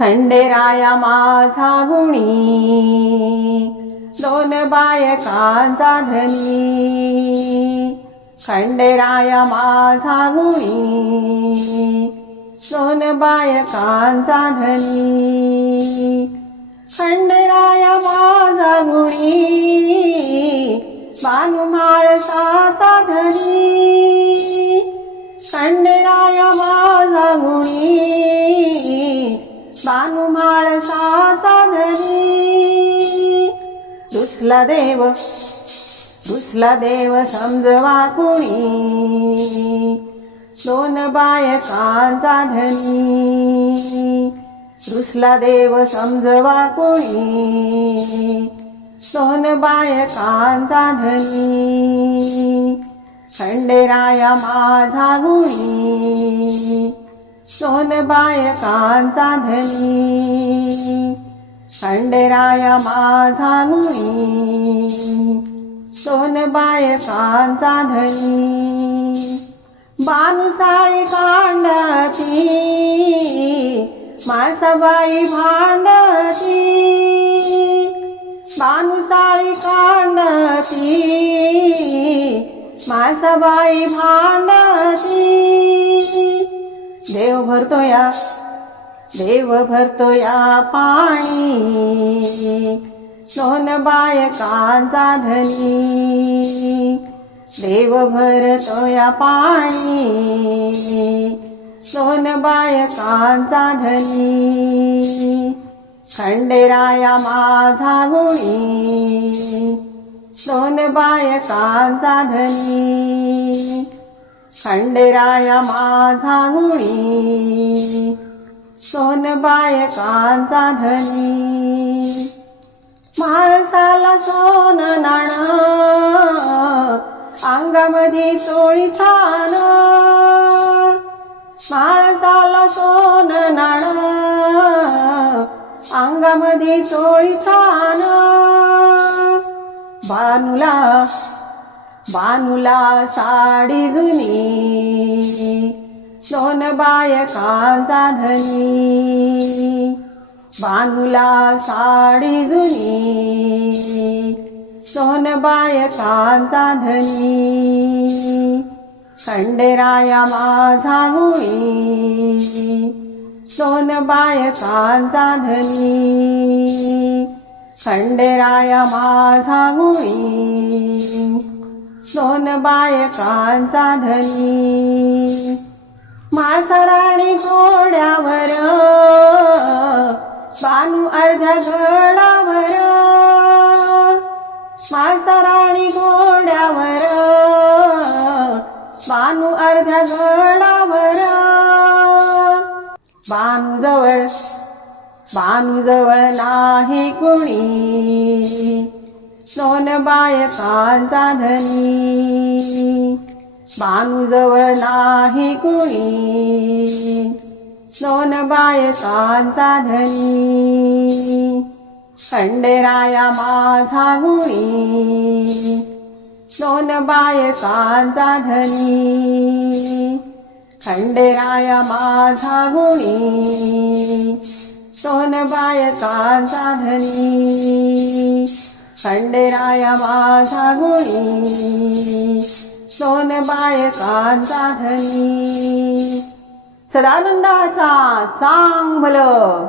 खंडेराया माझा गुणी दोन बायकांचा धनी खंडेराया माझा गुणी दोन बायकांचा धनी खंडेराया माझा गुणी बानुमाळसाचा धनी खंडेराया माझा गुणी बानू माळसाचा दुसला देव दुसला देव समजवा कुणी. दोन बायकांचा धनी. दुसला देव समजवा कुणी. दोन बायकांचा धनी. खंडेराया माझा गुणी. सोन बायकांचा धनी खंडेराया माझा गुणी सोन बायकांचा धनी बानुसाळी कांडती. माळसाबाई भांडती. बानुसाळी कांडती. माळसाबाई भांडती. देव भरतो या देव भरतो या पाणी दोन बायकांचा धनी. देव भरतो या पाणी दोन बायकांचा धनी. खंडेराया माझा गुणी. दोन बायकांचा धनी. खंडेराया माझा गुणी सोनबायकांचा धनी. माणसाला सोन नाण अंगामध्ये चोळी छान माणसाला सोन नाण अंगामध्ये चोळी छान भानुला बानुला साडी जुनी दोन बायकांचा धनी. बानुला साडी जुनी दोन बायकांचा धनी. खंडेराया माझा गुणी दोन बायकांचा धनी. खंडेराया माझा गुणी दोन बायकांचा धनी. मासराणी घोड्यावर बानू अर्ध्या घडावर. मासराणी घोड्यावर बानू अर्ध्या घडावर. बानू जवळ बानू जवळ नाही कुणी. दोन बायकांचा धनी बानूजवळ नाही कोणी दोन बायकांचा धनी खंडेराया माझा गुणी दोन बायकांचा धनी खंडेराया माझा गुणी दोन बायकांचा धनी. खंडेराया माझा गुणी दोन बायकांचा धनी सदानंदाचा चांगलं